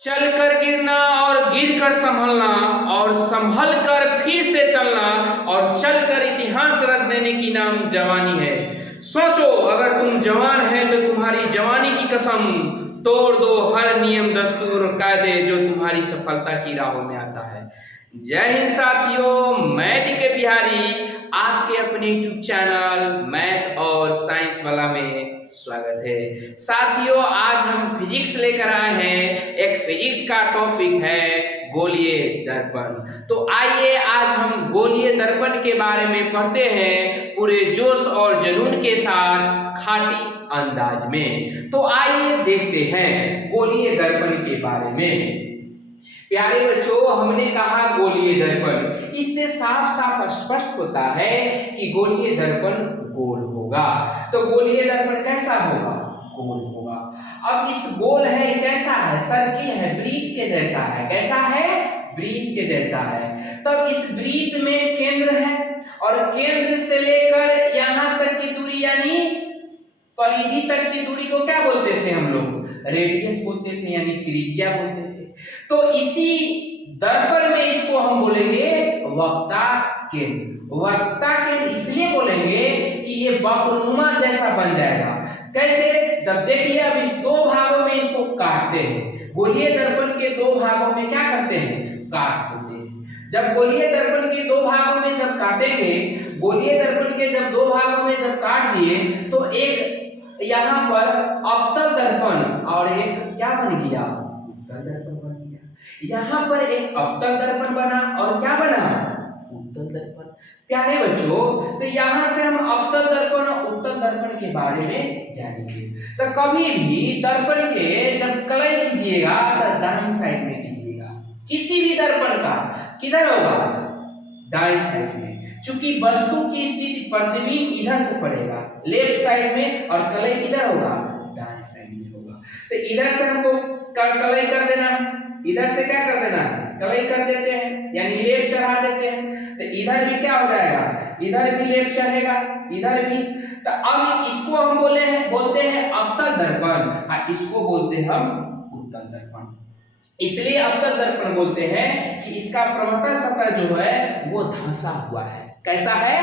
चल कर गिरना और गिर कर संभलना और संभल कर फिर से चलना और चल कर इतिहास रख देने की नाम जवानी है। सोचो, अगर तुम जवान है तो तुम्हारी जवानी की कसम तोड़ दो हर नियम दस्तूर और कायदे जो तुम्हारी सफलता की राहों में आता है। जय हिंद साथियों, मैं टीके बिहारी आपके अपने यूट्यूब चैनल मैथ और साइंस वाला में स्वागत है। साथियों, आज हम फिजिक्स लेकर आए हैं। एक फिजिक्स का टॉपिक है गोलीय दर्पण। तो आइए आज हम गोलीय दर्पण के बारे में पढ़ते हैं पूरे जोश और जुनून के साथ, खाटी अंदाज में। तो आइए देखते हैं गोलीय दर्पण के बारे में। प्यारे बच्चों, हमने कहा गोलीय दर्पण, इससे साफ साफ स्पष्ट होता है कि गोलीय दर्पण गोल होगा। तो गोलीय दर्पण कैसा होगा? गोल होगा। अब इस गोल है, कैसा है? सर्किल है, वृत्त के जैसा है। कैसा है? वृत्त के जैसा है। तब इस वृत्त में केंद्र है और केंद्र से लेकर यहां तक की दूरी यानी परिधि तक की दूरी को क्या बोलते थे हम लोग? रेडियस बोलते थे, यानी त्रिज्या बोलते थे। तो इसी दर्पण में इसको हम बोलेंगे वक्ता केंद्र। वक्ता केंद्र इसलिए बोलेंगे कि ये वक्रनुमा जैसा बन जाएगा। कैसे? तब देखिए, अब इस दो भागों में इसको काटते हैं। गोलीय दर्पण के दो भागों में क्या करते हैं? काट देते हैं। जब गोलीय दर्पण के दो भागों में जब काटेंगे, गोलीय दर्पण के जब दो भागों में जब काट दिए तो एक यहाँ पर अवतल दर्पण और एक क्या बन गया? उत्तल दर्पण बन गया। यहाँ पर एक अवतल दर्पण बना और क्या बना? उत्तल दर्पण। प्यारे बच्चों, तो यहाँ से हम अवतल दर्पण और उत्तल दर्पण के बारे में जानेंगे। तो कभी भी दर्पण के जब कलई कीजिएगा तो दाईं साइड में कीजिएगा। किसी भी दर्पण का किधर होगा? दाईं साइड में। चूंकि वस्तु की स्थिति प्रतिबिंब इधर से पड़ेगा लेफ्ट साइड में और कलई किधर होगा? दाईं साइड में होगा। तो इधर से हमको कलई कर देना है, इधर से क्या कर देना है? कलई कर देते हैं, यानी लेप चढ़ा देते हैं। तो इधर भी क्या हो जाएगा? इधर भी लेप चढ़ेगा, इधर भी। तो अब इसको हम बोलते हैं अवतल दर्पण और इसको बोलते हैं हम उत्तल दर्पण। इसलिए अवतल दर्पण बोलते हैं कि इसका प्रवृत्त सतह जो है वो धंसा हुआ है। कैसा है?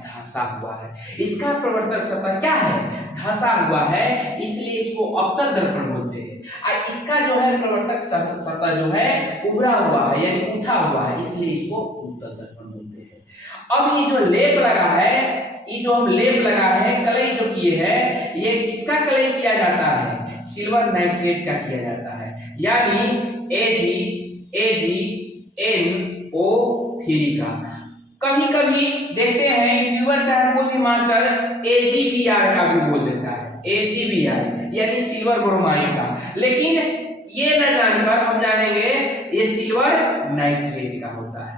धंसा हुआ है। इसका प्रवर्तक सतह क्या है? धंसा हुआ है, इसलिए इसको अवतल दर्पण बोलते हैं। और इसका जो है प्रवर्तक सतह जो है उभरा हुआ है, यानी उठा हुआ है, इसलिए इसको उत्तल दर्पण बोलते हैं। अब ये जो लेप लगा है, ये जो हम लेप लगा है, कलई जो किए है, ये किसका कलई किया जाता है? सिल्वर नाइट्रेट का किया जाता है, यानी AgNO3 का। कभी कभी देखते हैं यूट्यूबर चाहे कोई भी मास्टर AgBr का भी बोल देता है, AgBr यानी सिल्वर ब्रोमाइड का। लेकिन ये न जानकर हम जानेंगे ये सिल्वर नाइट्रेट का होता है।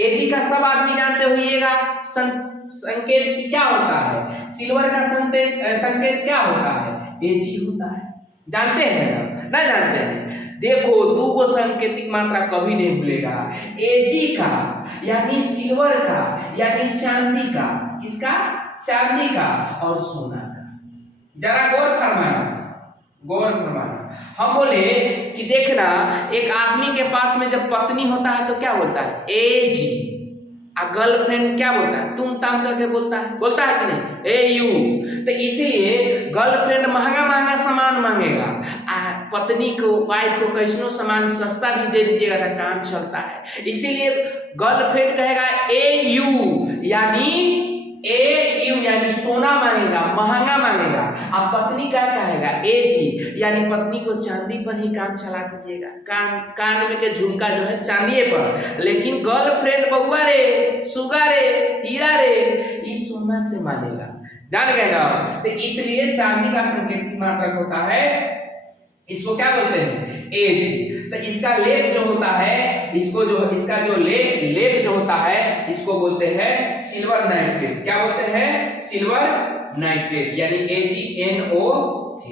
Ag का सब आदमी जानते होइएगा संकेत की क्या होता है? सिल्वर का संकेत क्या होता है? Ag होता है। जानते हैं ना जानते हैं? देखो, दो को सांकेतिक मात्रा कभी नहीं भूलेगा। Ag का यानी सिल्वर का, यानी चांदी का। किसका? चांदी का और सोना का। जरा गौर फरमाना। हम बोले कि देखना, एक आदमी के पास में जब पत्नी होता है तो क्या बोलता है? Ag। गर्लफ्रेंड क्या बोलता है? तुम ताम करके बोलता है कि नहीं? AU। तो इसीलिए गर्लफ्रेंड महंगा सामान मांगेगा, पत्नी को, वाइफ को कैसनो सामान सस्ता भी दे दीजिएगा तो काम चलता है। इसीलिए गर्लफ्रेंड कहेगा AU, यानी सोना मांगेगा, महंगा मांगेगा। अब पत्नी क्या कहेगा? AG, यानी पत्नी को चांदी पर ही काम चला दीजिएगा, कान में के झुमका जो है चांदी पर। लेकिन गर्लफ्रेंड बउआ रे, सुगा रे, हीरा रे, इस सोना से मानेगा। जान गए ना? तो इसलिए चांदी का संकेतिक मात्रक होता है, इसको क्या बोलते हैं? Ag। तो इसका लेप जो होता है, इसका जो लेप जो होता है, इसको बोलते हैं सिल्वर नाइट्रेट। क्या बोलते हैं? सिल्वर नाइट्रेट, यानी AgNO3।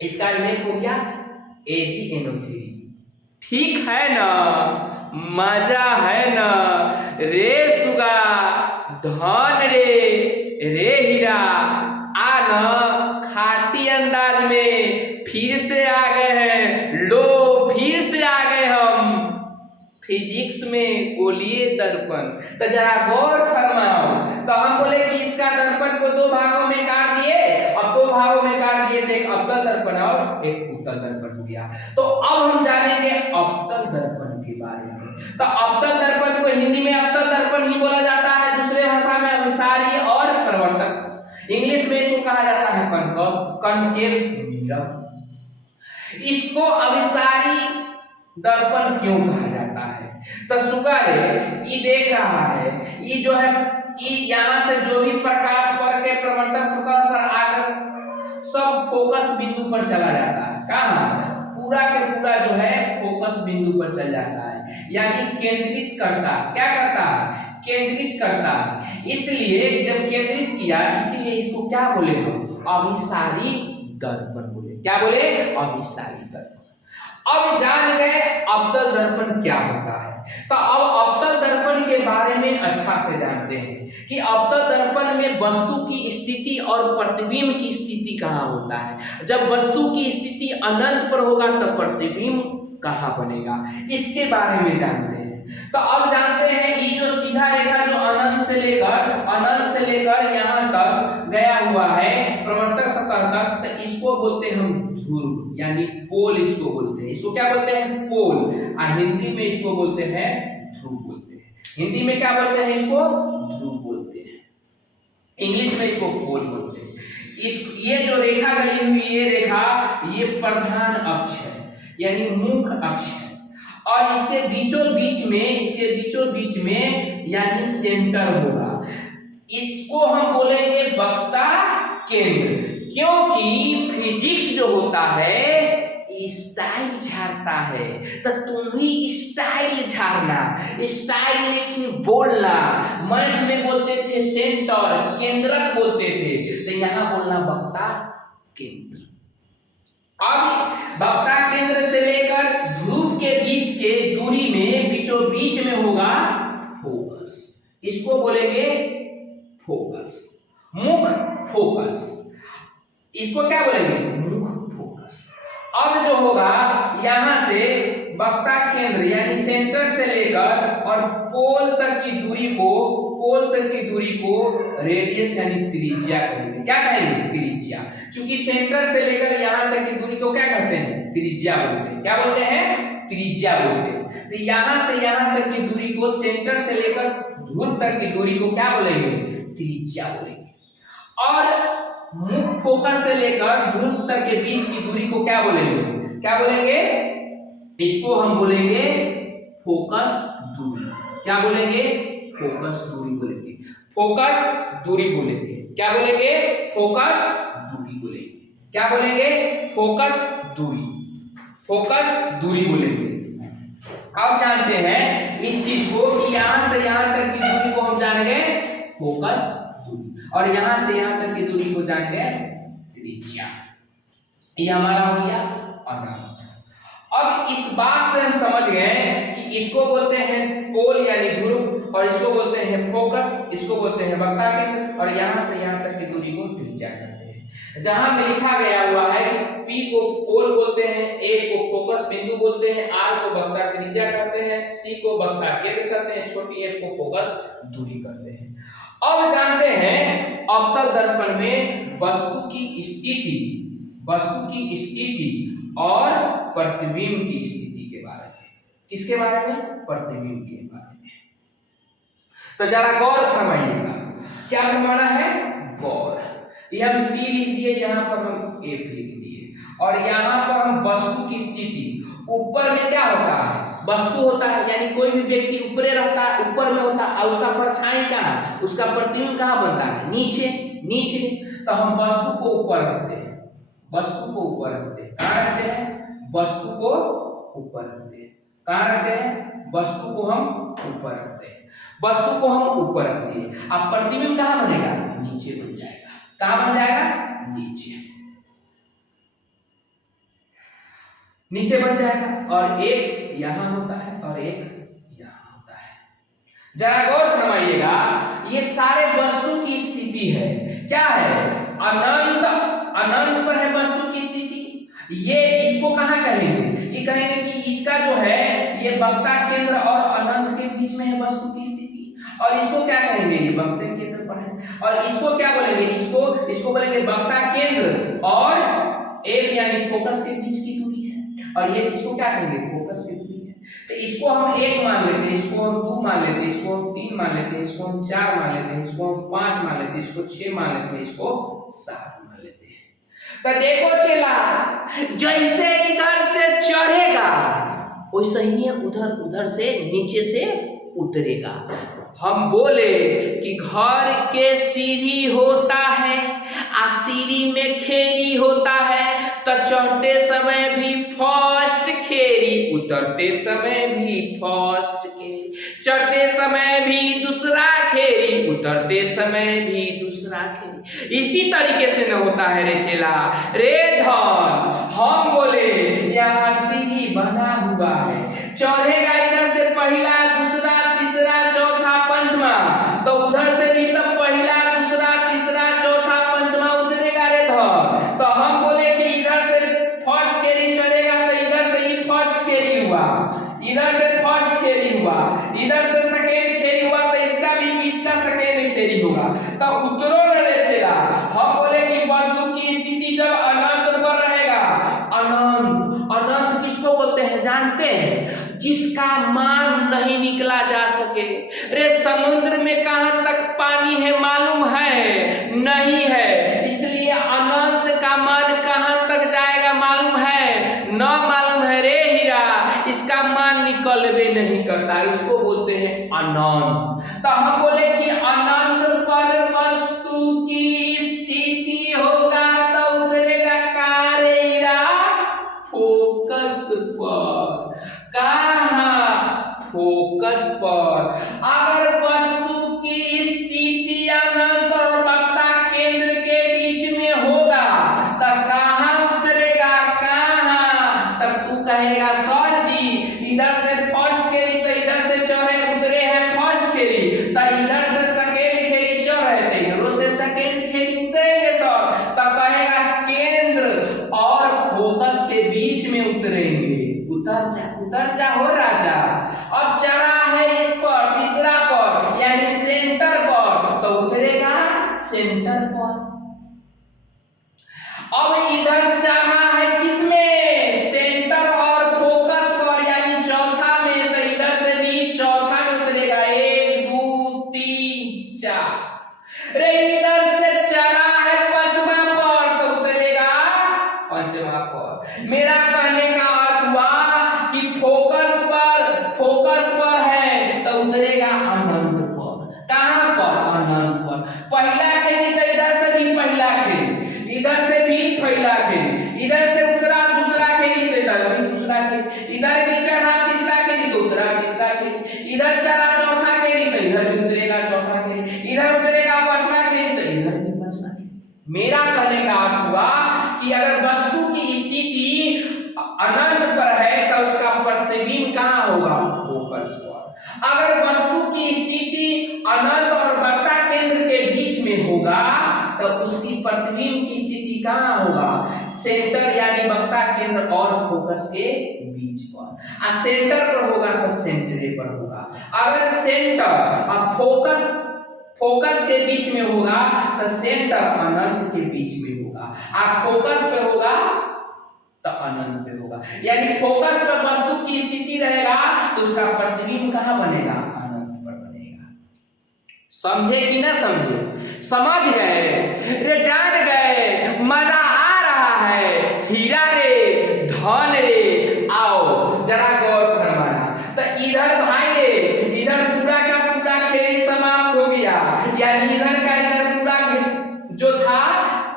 इसका लेप हो गया AgNO3। ठीक है ना? मजा है ना? रे सुगा, धन रे हीरा, आना खाटी अंदाज में फिर से आ गए हैं। लो फिजिक्स में गोलीय दर्पण। तो जरा गौर फरमाओ, तो हम बोले कि इसका दर्पण को दो भागों में काट दिए, अब दो भागों में काट दिए तो एक अवतल दर्पण और एक उत्तल दर्पण हो गया। तो अब हम जानेंगे अवतल दर्पण के बारे में। तो अवतल दर्पण को हिंदी में अवतल दर्पण ही बोला जाता है, दूसरे भाषा में अभिसारी और प्रवर्तक। इंग्लिश में इसको कहा जाता है कॉनकेव मिरर। इसको अभिसारी दर्पण क्यों कहा जाता है? तो शुगर ये देख रहा है, ये जो है ये यहाँ से जो भी प्रकाश पर के प्रवर्तक सतह पर आकर सब फोकस बिंदु पर चला जाता है। कहाँ? पूरा के पूरा जो है फोकस बिंदु पर चल जाता है, यानी केंद्रित करता है। क्या करता है? केंद्रित करता है। इसलिए जब केंद्रित किया, इसीलिए इसको क्या बोले हम? अभिसारी दर्पण बोले। क्या बोले? अभिसारी दर्पण। अब जान गए अवतल दर्पण क्या होता है। तो अब अवतल दर्पण के बारे में अच्छा से जानते हैं कि अवतल दर्पण में वस्तु की स्थिति और प्रतिबिंब की स्थिति कहाँ होता है। जब वस्तु की स्थिति अनंत पर होगा तब प्रतिबिंब कहाँ बनेगा, इसके बारे में जानते हैं। तो अब जानते हैं ये जो सीधा रेखा जो अनंत से लेकर यहाँ तक गया हुआ है प्रवर्तक सतह तक, तो इसको बोलते हैं हम ध्रुव, यानी पोल इसको बोलते हैं। इसको क्या बोलते हैं? पोल। और हिंदी में इसको बोलते हैं ध्रुव बोलते हैं। हिंदी में क्या बोलते हैं? इसको ध्रुव बोलते हैं। इंग्लिश में इसको पोल बोलते हैं। ये जो रेखा गई हुई ये रेखा, ये प्रधान अक्ष है, यानी मुख्य अक्ष है, और इसके बीचों बीच में यानी सेंटर होगा। इसको हम बोलेंगे वक्ता केंद्र, क्योंकि फिजिक्स जो होता है स्टाइल झाड़ता है, तो तुम भी स्टाइल झाड़ना, स्टाइल लेकिन बोलना। मैथ में बोलते थे सेंटर, केंद्रक बोलते थे, तो यहाँ बोलना वक्ता केंद्र। अब वक्ता केंद्र से लेकर ध्रुव के बीच के दूरी में बीचों बीच में होगा फोकस। इसको बोलेंगे फोकस, मुख्य फोकस। इसको क्या बोलेंगे? मुख्य फोकस। अब जो होगा यहां से वक्ता केंद्र यानी सेंटर से लेकर और पोल तक की दूरी को रेडियस यानी त्रिज्या कहेंगे। क्या कहेंगे? त्रिज्या। क्योंकि सेंटर से लेकर यहां तक की दूरी को क्या कहते हैं? त्रिज्या बोलते हैं। क्या बोलते हैं? त्रिज्या बोलते हैं। तो यहां से यहां तक की दूरी को, सेंटर से लेकर ध्रुव तक की दूरी को क्या बोलेंगे? त्रिज्या बोलेंगे। और मुख्य फोकस से लेकर ध्रुव तक के बीच की दूरी को क्या बोलेंगे? क्या बोलेंगे? इसको हम बोलेंगे फोकस दूरी। क्या बोलेंगे? फोकस दूरी बोलेंगे। फोकस दूरी बोलेंगे। क्या बोलेंगे? फोकस दूरी बोलेंगे। क्या बोलेंगे? फोकस दूरी बोलेंगे। अब जानते हैं इस चीज को कि यहां से यहां तक की दूरी को हम जान गए फोकस दूरी, और यहां से यहां तक की दूरी को जान गए त्रिज्या। ये हमारा हो गया अनंत। अब इस बात से हम समझ गए कि इसको बोलते हैं पोल यानी ध्रुव, और इसको बोलते हैं फोकस, इसको बोलते हैं वक्ता केंद्र, और यहां से यहां तक की दूरी को त्रिज्या कहते हैं। जहां में लिखा गया हुआ है कि P को पोल बोलते हैं, A को फोकस बिंदु बोलते हैं, R को वक्ता त्रिज्या कहते हैं, C को वक्ता केंद्र कहते हैं, छोटी f को फोकस दूरी कहते हैं। अब जानते हैं अवतल दर्पण में वस्तु की स्थिति और प्रतिबिंब की स्थिति के बारे में। किसके बारे में? प्रतिबिंब के बारे में। तो जरा गौर फरमाइएगा। क्या फरमाना है? गौर। ये हम C लिख दिए, यहाँ पर हम F लिख दिए, और यहाँ पर हम वस्तु की स्थिति। ऊपर में क्या होता है? वस्तु होता है, यानी कोई भी व्यक्ति ऊपर रहता है, ऊपर में होता है, और उसका परछाई क्या है? उसका प्रतिबिंब कहाँ बनता है? नीचे। तो हम वस्तु को ऊपर रखते हैं। कहाँ रखते हैं? वस्तु को ऊपर रखते हैं। कहाँ रखते हैं? वस्तु को हम ऊपर रखते हैं। अब प्रतिबिंब कहाँ बनेगा? नीचे बन जाएगा। कहाँ बन जाएगा? नीचे बन जाएगा, और एक यहां होता है और एक यहां होता है। जरा गौर फरमाइएगा, ये सारे वस्तु की स्थिति है। क्या है? अनंत पर है वस्तु की स्थिति। ये इसको कहाँ कहेंगे? ये कहेंगे कि इसका जो है ये वक्ता केंद्र और अनंत के बीच में है वस्तु की स्थिति। और इसको क्या कहेंगे, ये वक्ता केंद्र पर है। और इसको क्या बोलेंगे, इसको बोलेंगे वक्ता केंद्र और एक यानी फोकस के बीच की दूरी है। और ये इसको क्या कहेंगे, फोकस की दूरी है। तो इसको हम 1 मान लेते हैं, इसको हम 2 मान लेते हैं, इसको हम 3 मान लेते हैं, इसको हम 4 मान लेते हैं, इसको हम 5 मान लेते हैं, इसको 6 मान लेते हैं, इसको 7 मान लेते हैं। तो देखो चेला, जैसे इधर से चढ़ेगा वैसे ही उधर से नीचे से उतरेगा। हम बोले कि घर के सीढ़ी होता है आ सीढ़ी में खेरी होता है, तो चढ़ते समय भी फर्स्ट खेरी, उतरते समय भी फर्स्ट खेरी, चढ़ते समय भी दूसरा खेरी, उतरते समय भी दूसरा खेरी। इसी तरीके से न होता है रे चेला। रे धन, हम बोले यहाँ सीढ़ी बना हुआ है, चढ़ेगा इधर से पहला, दूसरा, तीसरा, चौथा, पंचमा, तो उधर से भी तब पहला, दूसरा, तीसरा, चौथा, पंचमा उतरेगा रे धन। तो हम बोले कि इधर से फर्स्ट खेरी चलेगा, तो इधर से ही फर्स्ट खेरी हुआ, इधर से फर्स्ट खेरी हुआ, इधर से सेकेंड खेरी हुआ, तो इसका भी बीच का सेकेंड खेरी होगा। तो उतरो रे चेला। हम बोले कि वस्तु की स्थिति जब अनंत पर रहेगा, अनंत किसको बोलते हैं जानते हैं, जिसका मान नहीं निकला जा सके। रे समुद्र में कहां तक पानी है मालूम है, नहीं है, इसलिए अनंत का मान कहां तक जाएगा मालूम है, न मालूम है रे हीरा, इसका मान निकलवे नहीं करता, इसको बोलते हैं अनंत। तो हम बोले कि अनंत पर वस्तु की स्थिति होगा तो उतरेगा कहां रे हीरा, फोकस पर। कहाँ, फोकस पर। अगर वस्तु की स्थिति अनंत और वक्ता केंद्र के बीच में होगा तो कहाँ उतरेगा, कहाँ, तब तू कहेगा सर जी इधर से फर्स्ट खेरी, तो इधर से चढ़े उतरे हैं फर्स्ट खेरी, तो इधर से सेकेंड खेरी चढ़े, तो इधरों से सेकेंड खेरी उतरेंगे सर। तो कहेगा केंद्र और फोकस के बीच में उतरेंगे। उतर जा हो राजा। अब चढ़ा है इस पर, तीसरा पर यानी सेंटर पर, तो उतरेगा सेंटर पर। अब इधर चढ़ा है किसमें, सेंटर और फोकस पर यानी चौथा में, तो इधर से भी चौथा में उतरेगा, 1 2 3 4। रे इधर से चढ़ा है पंचमा पर, तो उतरेगा पंचमा पर। मेरा कहने का अर्थ हुआ कि फोकस पर है तो उतरेगा अनंत पर। कहां पर, अनंत पर। पहला खेली तो इधर से भी पहला खेली, इधर से भी पहला खेली, इधर से उतरा दूसरा खेली तो इधर भी दूसरा खेली, इधर भी चढ़ा तीसरा खेली तो उतरा तीसरा खेली, इधर चढ़ा चौथा खेली तो इधर भी उतरेगा चौथा खेली, इधर उतरेगा पांचवा खेली तो इधर भी पांचवा खेली। मेरा कहने का अर्थ हुआ कि अगर वस्तु की स्थिति अनंत पर है तो उसका प्रतिबिंब कहाँ होगा, फोकस पर। अगर वस्तु की स्थिति अनंत और वक्ता केंद्र के बीच में होगा तो उसकी प्रतिबिंब की स्थिति कहाँ होगा, सेंटर यानी वक्ता केंद्र और फोकस के बीच पर। सेंटर पर होगा तो सेंटरे पर होगा। अगर सेंटर और फोकस के बीच में होगा तो सेंटर अनंत के बीच में होगा, और फोकस पे होगा तो अनंत पे होगा। यानी फोकस पर वस्तु की स्थिति रहेगा तो उसका प्रतिबिंब कहाँ बनेगा, अनंत पर बनेगा। समझे कि ना समझे, समझ गए रे, जान गए, मजा आ रहा है। हीरा रे, धन रे, आओ जरा गौर फरमाना। तो इधर भाई रे, इधर पूरा का पूरा खेल समाप्त हो गया, यानी इधर का इधर पूरा जो था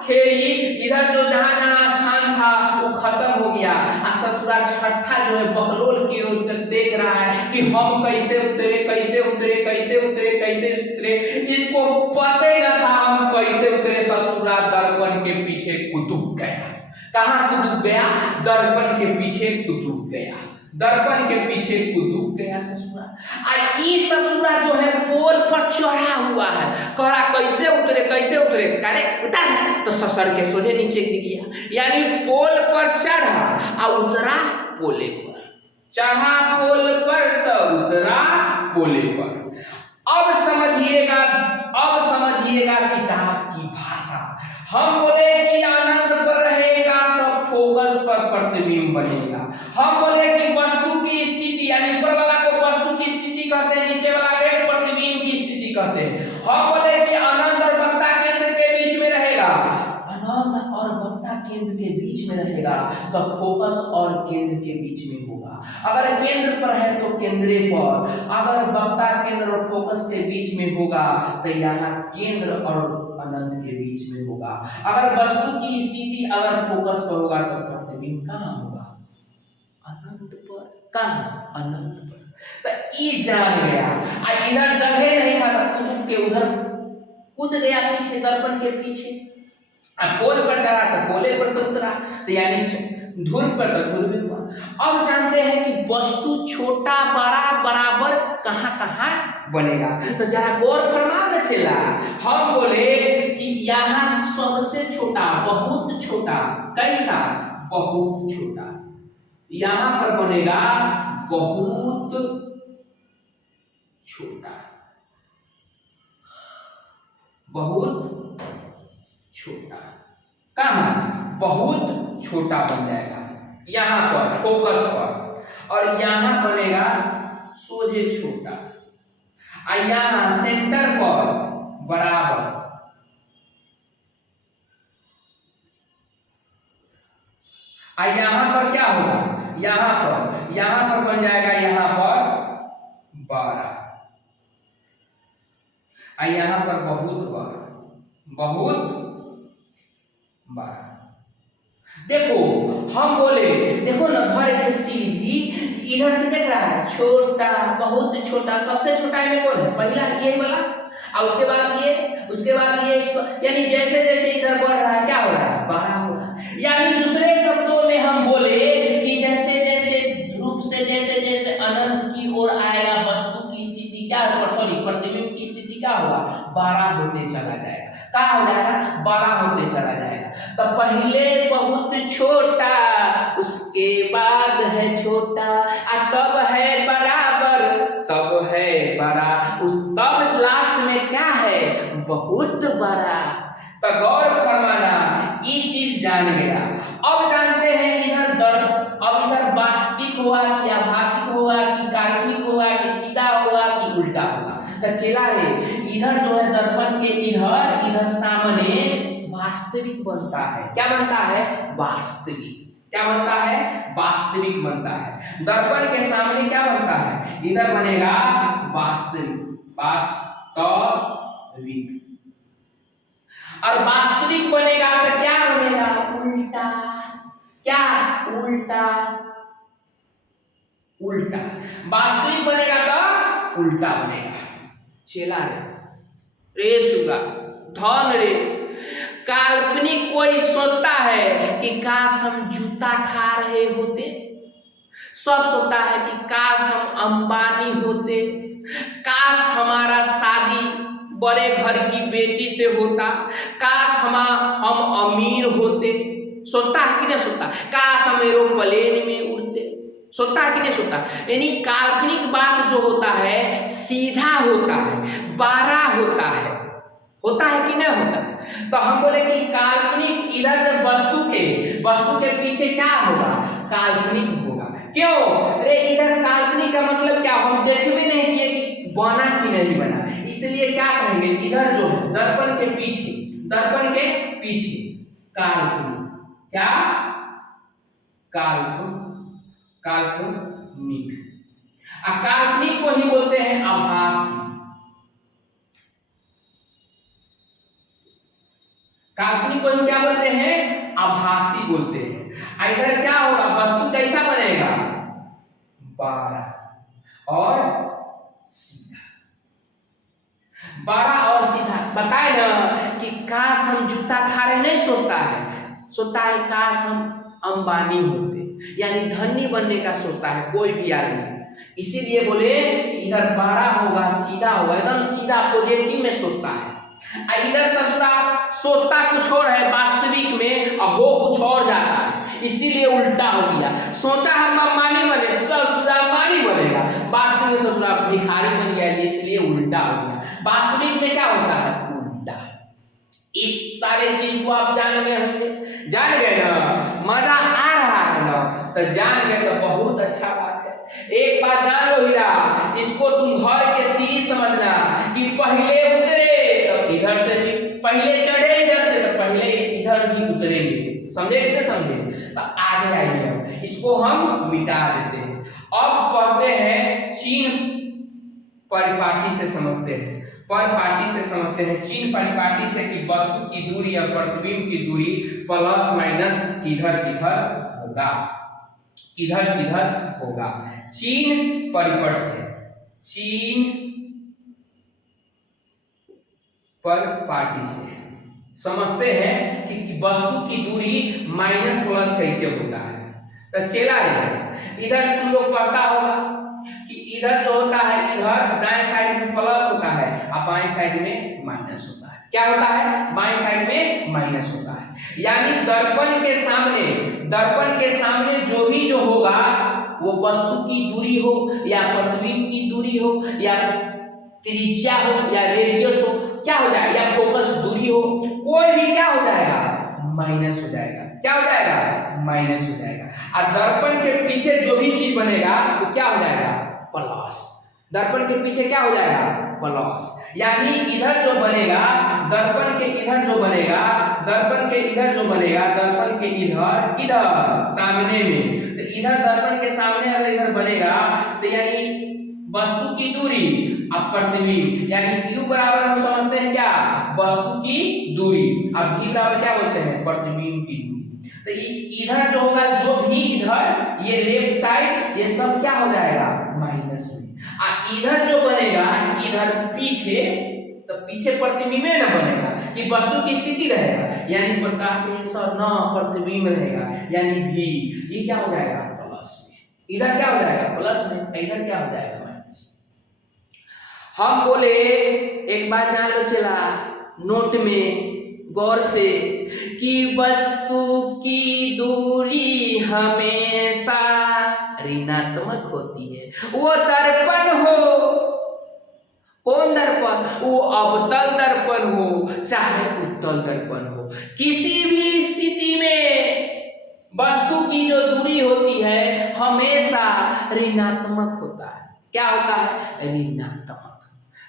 खेरी, इधर जो जहां जहां स्थान था वो खत्म हो गया। ससुरा छठा जो है बकलोल की ओर देख रहा है कि हम कैसे उतरे कैसे उतरे कैसे उतरे कैसे उतरे, इसको पता ही न था हम कैसे उतरे। ससुरा दर्पण के पीछे कुतुब गया। कहां कुतुब गया, दर्पण के पीछे कुतुब गया, दर्पण के पीछे कुतुब गया ससुरा। ससुरा जो है पोल पर चढ़ा हुआ है, कहा कैसे उतरे अरे उतर, तो ससुर के सोझे नीचे गिर गया। यानी पोल पर चढ़ा और उतरा पोले पर, चढ़ा पोल पर बदरा पोले पर। अब समझिएगा किताब की भाषा। हम बोले कि आनंद पर रहेगा तो फोकस पर प्रतिबिंब बनेगा। हम बोले कि वस्तु की स्थिति, यानी ऊपर वाला को वस्तु की स्थिति कहते हैं, नीचे वाला को प्रतिबिंब की स्थिति कहते हैं। हम बोले कि आनंद और वक्ता केंद्र के बीच में रहेगा, आनंद और वक्ता केंद्र के बीच में रहेगा तो फोकस और केंद्र के बीच में होगा। अगर केंद्र पर है तो केंद्रे पर, अगर वक्ता केंद्र और फोकस के बीच में होगा तो यहाँ केंद्र और अनंत के बीच में होगा। अगर वस्तु की स्थिति अगर फोकस पर होगा तो प्रतिबिंब कहाँ होगा? अनंत पर। कहाँ? अनंत पर। तो ई जान गया। इधर जगह नहीं था तो कूद के उधर कूद गया पीछे, दर्पण के पीछे। पोल पर चढ़ा तो पोले पर से उतरा, तो यानी धुर पर तो धुर में हुआ। अब जानते हैं कि वस्तु छोटा बड़ा बराबर कहाँ कहाँ बनेगा, तो जरा गौर फरमाना चला। हम बोले कि यहाँ सबसे छोटा, बहुत छोटा, कैसा? बहुत छोटा, यहाँ पर बनेगा बहुत छोटा, बहुत छोटा। कहाँ? बहुत छोटा बन जाएगा यहाँ पर फोकस पर, और यहाँ बनेगा सोझे छोटा, और यहाँ सेंटर पर बराबर, और यहाँ पर क्या होगा? यहाँ पर बन जाएगा यहाँ पर 12, और यहाँ पर बहुत 12। देखो हम बोले, देखो ना घर के सीढ़ी इधर से देख रहा है छोटा, बहुत छोटा, सबसे छोटा में कौन है? पहला यही वाला, और उसके बाद ये इसको, यानी जैसे जैसे इधर बढ़ रहा है क्या हो रहा है? बड़ा हो रहा है। यानी दूसरे शब्दों में हम बोले कि जैसे जैसे ध्रुव से जैसे जैसे अनंत की ओर आएगा वस्तु की स्थिति क्या होगा? सॉरी, प्रतिबिंब की स्थिति क्या होगा? बड़ा होते चला जाएगा। क्या हो जाएगा? बड़ा होते चला जाएगा। तो पहले बहुत छोटा, उसके बाद है छोटा, तब है बराबर, तब है बड़ा, उस तब लास्ट में क्या है? बहुत बड़ा। तो गौर फरमाना, ये चीज जान गया। अब जानते हैं अब इधर वास्तविक हुआ कि आभासिक हुआ कि काल्पनिक हुआ कि सीधा हुआ कि उल्टा हुआ। तो चला रे, इधर जो है दर्पण के इधर सामने वास्तविक बनता है। क्या बनता है? वास्तविक। क्या बनता है? वास्तविक बनता है। दर्पण के सामने क्या बनता है? इधर बनेगा वास्तविक, और वास्तविक बनेगा तो क्या बनेगा? उल्टा। क्या? उल्टा। वास्तविक बनेगा तो उल्टा बनेगा। चला रे सुगा धन रे, काल्पनिक कोई सोचता है कि काश हम जूता खा रहे होते, सब सोचता है कि काश हम अंबानी होते, काश हमारा शादी बड़े घर की बेटी से होता, काश हम अमीर होते। सोचता है कि नहीं सोचता? काश हम एरोप्लेन में उड़ते। सोचता है कि नहीं सोचता? यानी काल्पनिक बात जो होता है सीधा होता है, बड़ा होता है कि नहीं होता? तो हम बोले कि काल्पनिक इधर जब वस्तु के पीछे क्या होगा? काल्पनिक होगा। क्यों? अरे इधर काल्पनिक का मतलब क्या? हम देख भी नहीं किए कि बना कि नहीं बना, इसलिए क्या कहेंगे? इधर जो है दर्पण के पीछे काल्पनिक। क्या? काल्पनिक। काल्पनिक को ही बोलते हैं आभासी। काल्पनिक को ही क्या बोलते हैं? आभासी बोलते हैं। इधर क्या होगा? वस्तु कैसा बनेगा? बड़ा और सीधा। बड़ा और सीधा। बताए ना कि काश हम जूता खा रहे, नहीं सोचता है काश हम अंबानी होते, यानी धनी बनने का सोचता है कोई भी आदमी। इसीलिए बोले इधर बड़ा होगा, सीधा होगा, एकदम सीधा पॉजिटिव में सोचता है। इधर ससुरा सोचता कुछ और है वास्तविक में, और हो कुछ और जाता है, इसीलिए उल्टा हो गया। सोचा हम अंबानी बने, ससुरा अंबानी बनेगा, वास्तविक होंगे ससुरा भिखारी बन गया, इसलिए उल्टा हो गया। वास्तविक में क्या होता है? उल्टा। इस सारे चीज को आप जान गए होंगे, जान गए ना, मजा आ रहा है ना, तो जान गए तो बहुत अच्छा बात है। एक बात जान लो हीरा, इसको तुम घर के सीढ़ी समझना कि पहले उतरे तो इधर से भी, पहले चढ़े इधर से तो पहले इधर भी उतरेंगे, समझे कि नहीं समझे? तो आगे आइए, इसको हम मिटा देते हैं। अब पढ़ते हैं चिन्ह परिपाटी से, समझते हैं परिपाटी से समझते हैं चिन्ह परिपाटी से कि वस्तु की दूरी या प्रतिबिंब की दूरी प्लस माइनस किधर किधर होगा, किधर किधर होगा। चिन्ह परिपट से, चिन्ह परिपाटी से समझते हैं कि वस्तु की दूरी माइनस प्लस कैसे होता है। तो चला रे, इधर तुम लोग पढ़ता होगा कि इधर जो होता है, इधर दाएं साइड में प्लस होता है और बाएं साइड में माइनस होता है। क्या होता है? बाएं साइड में माइनस होता है। यानी दर्पण के सामने जो भी जो होगा, वो वस्तु की दूरी हो या प्रतिबिंब की दूरी हो या त्रिज्या हो या रेडियस हो, क्या हो जाएगा, या फोकस दूरी हो, कोई भी क्या हो जाएगा? माइनस हो जाएगा। क्या हो जाएगा? माइनस हो जाएगा। और दर्पण के पीछे जो भी चीज बनेगा वो क्या हो जाएगा? प्लस। दर्पण के पीछे क्या हो जाएगा? प्लस। यानी इधर जो बनेगा, दर्पण के इधर जो बनेगा, दर्पण के इधर जो बनेगा, दर्पण के इधर किधर सामने में, तो इधर दर्पण के सामने अगर इधर बनेगा तो यानी वस्तु की दूरी अब प्रतिबिंब, यानी u बराबर हम समझते हैं क्या? वस्तु की दूरी। अब v बराबर क्या बोलते हैं? प्रतिबिंब की दूरी। तो इधर जो होगा, जो भी इधर ये लेफ्ट साइड, ये सब क्या हो जाएगा? माइनस में। इधर जो बनेगा, इधर पीछे, तो पीछे प्रतिबिंब ना बनेगा कि वस्तु की स्थिति रहेगा, यानी प्रकाश के सर न प्रतिबिंब रहेगा, यानी v, ये क्या हो जाएगा? प्लस में। इधर क्या हो जाएगा? प्लस में, इधर क्या हो जाएगा? हम बोले, एक बात जान लो चला नोट में गौर से, कि वस्तु की दूरी हमेशा ऋणात्मक होती है। वो दर्पण हो, कौन दर्पण? वो अवतल दर्पण हो चाहे उत्तल दर्पण हो, किसी भी स्थिति में वस्तु की जो दूरी होती है हमेशा ऋणात्मक होता है। क्या होता है? ऋणात्मक।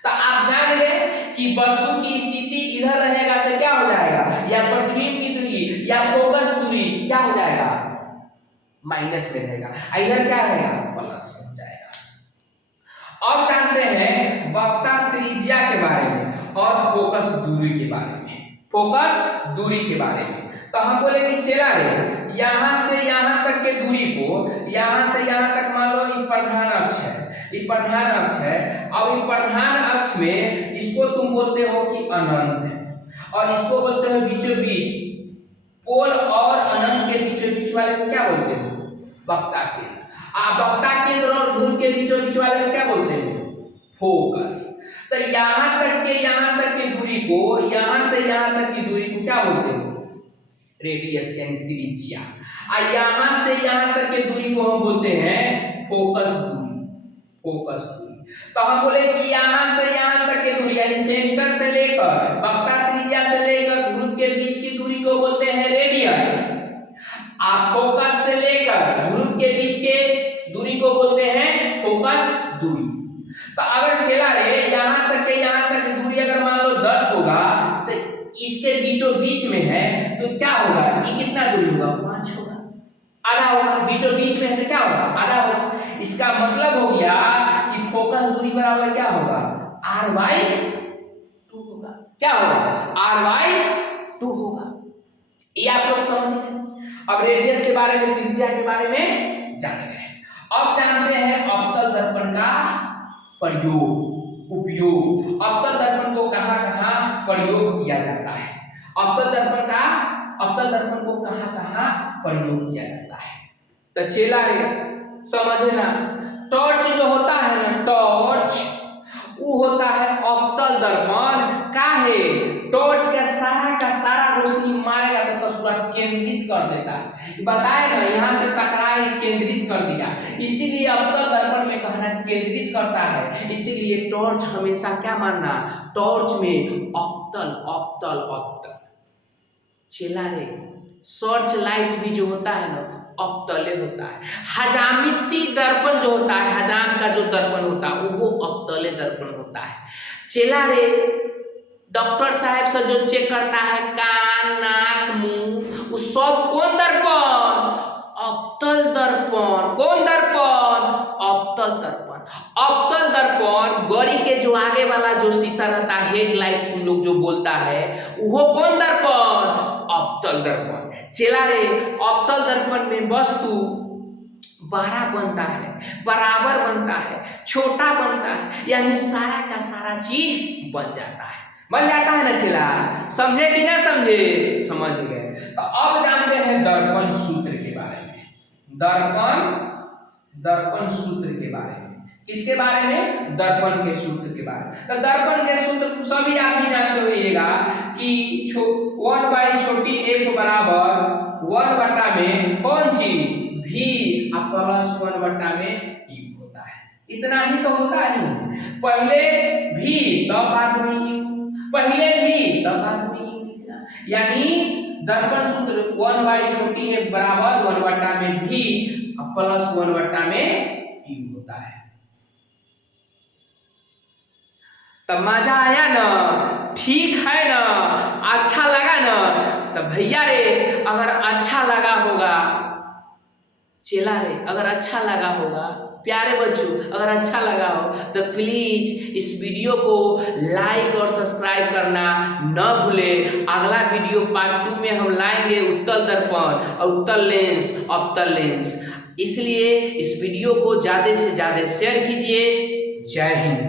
तो आप जान गए कि वस्तु की स्थिति इधर रहेगा तो क्या हो जाएगा? या प्रतिबिंब की दूरी या फोकस दूरी क्या हो जाएगा? माइनस में रहेगा। इधर क्या रहेगा? प्लस हो जाएगा। अब जानते हैं वक्ता त्रिज्या के बारे में और फोकस दूरी के बारे में। फोकस दूरी के बारे में तो हम बोले कि चला रे, यहां से यहां तक के दूरी को, यहां से यहां तक मान लो ये प्रधान अक्ष है, ये प्रधान अक्ष है। अब ये प्रधान अक्ष में इसको तुम बोलते हो कि अनंत है, और इसको बोलते हो बीचों बीच, पोल और अनंत के बीचों बीच वाले को क्या बोलते हो? वक्ता केंद्र। वक्ता केंद्र और ध्रुव के बीचों बीच वाले को क्या बोलते हो? फोकस। तो यहां तक की दूरी को, यहां से यहां तक की दूरी को क्या बोलते हो? रेडियस यानी त्रिज्या। यहां से यहां तक की दूरी को हम बोलते हैं फोकस दूरी। फोकस दूरी। तो हम बोले कि यहां से यहां तक की दूरी यानी सेंटर से लेकर वक्ता त्रिज्या से लेकर ध्रुव के बीच की दूरी को बोलते हैं रेडियस। आप फोकस से लेकर ध्रुव के बीच के दूरी को बोलते हैं फोकस दूरी। तो अगर चला रे यहां तक की दूरी अगर मान लो 10 होगा, तो इसके बीचों बीच में है तो क्या होगा? ये कितना दूरी होगा? 5 होगा, आधा होगा। बीचों बीच में है तो क्या होगा? आधा होगा। इसका मतलब हो गया कि फोकस दूरी बराबर क्या होगा? r/2 होगा। क्या होगा? r/2 होगा। ये आप लोग समझ गए। अब रेडियस के बारे में, त्रिज्या के बारे में जान गए। अब जानते हैं अवतल दर्पण का उपयोग। अवतल दर्पण को कहां-कहां प्रयोग किया जाता है? अवतल दर्पण को कहां-कहां प्रयोग किया जाता है? तो चेला रे समझे ना, टॉर्च जो होता है ना, टॉर्च वो होता है अवतल दर्पण। काहे? टॉर्च का सारा रोशनी मारेगा तो ससुरा केंद्रित कर देता है। बताए ना, यहाँ से टकरा ही केंद्रित कर दिया। इसीलिए अवतल दर्पण में कहना केंद्रित करता है। इसीलिए टॉर्च हमेशा क्या मानना, टॉर्च में अवतल अवतल अवतल। चेला रे सर्च लाइट भी जो होता है ना अवतले होता है। हजामिती दर्पण जो होता है, हजाम का जो दर्पण होता है वो अवतले दर्पण होता है। चेला रे डॉक्टर साहब से जो चेक करता है कान नाक मुंह, वो सब कौन दर्पण, अवतल दर्पण। कौन दर्पण, अवतल दर्पण। अवतल दर्पण गाड़ी के जो आगे वाला जो शीशा रहता है, हेडलाइट तुम लोग जो बोलता है, वो कौन दर्पण, अवतल दर्पण। चेला रे अवतल दर्पण में वस्तु बड़ा बनता है, बराबर बनता है, छोटा बनता है, यानी सारा का सारा चीज बन जाता है। बन जाता है ना चेला, समझे कि ना समझे, समझ गए। तो अब जानते हैं दर्पण सूत्र के बारे में। दर्पण सूत्र के बारे में। किसके बारे में, दर्पण के सूत्र के बारे में। तो दर्पण के सूत्र सभी आप भी जानते होइएगा कि 1 बाई छोटी f बराबर 1 बटा में कौन चीज v प्लस 1 बटा में u होता है। इतना ही तो होता है। पहले v तब बाद में u, पहले v तब बाद में u लिखना, यानी दर्पण सूत्र 1 बाई छोटी f बराबर 1 बटा में v प्लस 1 बटा में u होता है। तब मजा आया ना, ठीक है ना, अच्छा लगा ना। तो भैया रे अगर अच्छा लगा होगा, चेला रे अगर अच्छा लगा होगा, प्यारे बच्चों अगर अच्छा लगा हो तो प्लीज इस वीडियो को लाइक और सब्सक्राइब करना न भूले। अगला वीडियो पार्ट 2 में हम लाएंगे उत्तल दर्पण और उत्तल लेंस, अवतल लेंस। इसलिए इस वीडियो को ज्यादा से ज्यादा शेयर कीजिए। जय हिंद।